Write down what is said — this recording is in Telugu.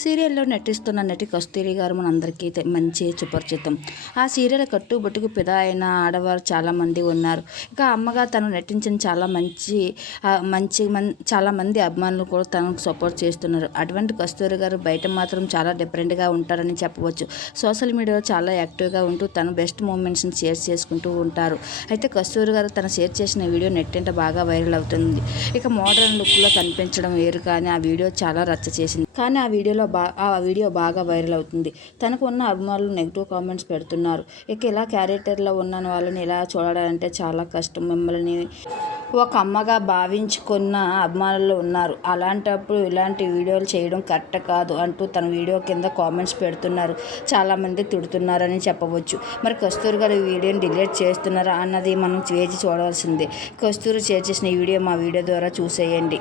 సీరియల్లో నటిస్తున్న నటి కస్తూరి గారు మనందరికీ తె- మంచి సుపరిచితం. ఆ సీరియల్ కట్టుబట్టుకు పిదా అయిన ఆడవారు చాలామంది ఉన్నారు. ఇక అమ్మగా తను నటించిన చాలా మంచి మంచి మన్ చాలా మంది అభిమానులు కూడా తనకు సపోర్ట్ చేస్తున్నారు. అటువంటి కస్తూరి గారు బయట మాత్రం చాలా డిఫరెంట్గా ఉంటారని చెప్పవచ్చు. సోషల్ మీడియాలో చాలా యాక్టివ్గా ఉంటూ తన బెస్ట్ మూమెంట్స్ని షేర్ చేసుకుంటూ ఉంటారు. అయితే కస్తూరి గారు తను షేర్ చేసిన వీడియో నెట్టింట బాగా వైరల్ అవుతుంది. ఇక మోడర్న్ లుక్లో కనిపించడం వేరు కానీ ఆ వీడియో చాలా రచ్చ చేసింది. కానీ ఆ వీడియోలో బా ఆ వీడియో బాగా వైరల్ అవుతుంది. తనకు ఉన్న అభిమానులు నెగిటివ్ కామెంట్స్ పెడుతున్నారు. ఇక ఇలా క్యారెక్టర్లో ఉన్న వాళ్ళని ఇలా చూడాలంటే చాలా కష్టం. మిమ్మల్ని ఒక అమ్మగా భావించుకున్న అభిమానులు ఉన్నారు. అలాంటప్పుడు ఇలాంటి వీడియోలు చేయడం కరెక్ట్ కాదు అంటూ తన వీడియో కింద కామెంట్స్ పెడుతున్నారు. చాలామంది తిడుతున్నారని చెప్పవచ్చు. మరి కస్తూరి గారు ఈ వీడియోని డిలీట్ చేస్తున్నారా అన్నది మనం వేచి చూడవలసిందే. కస్తూరి షేర్ చేసిన వీడియో మా వీడియో ద్వారా చూసేయండి.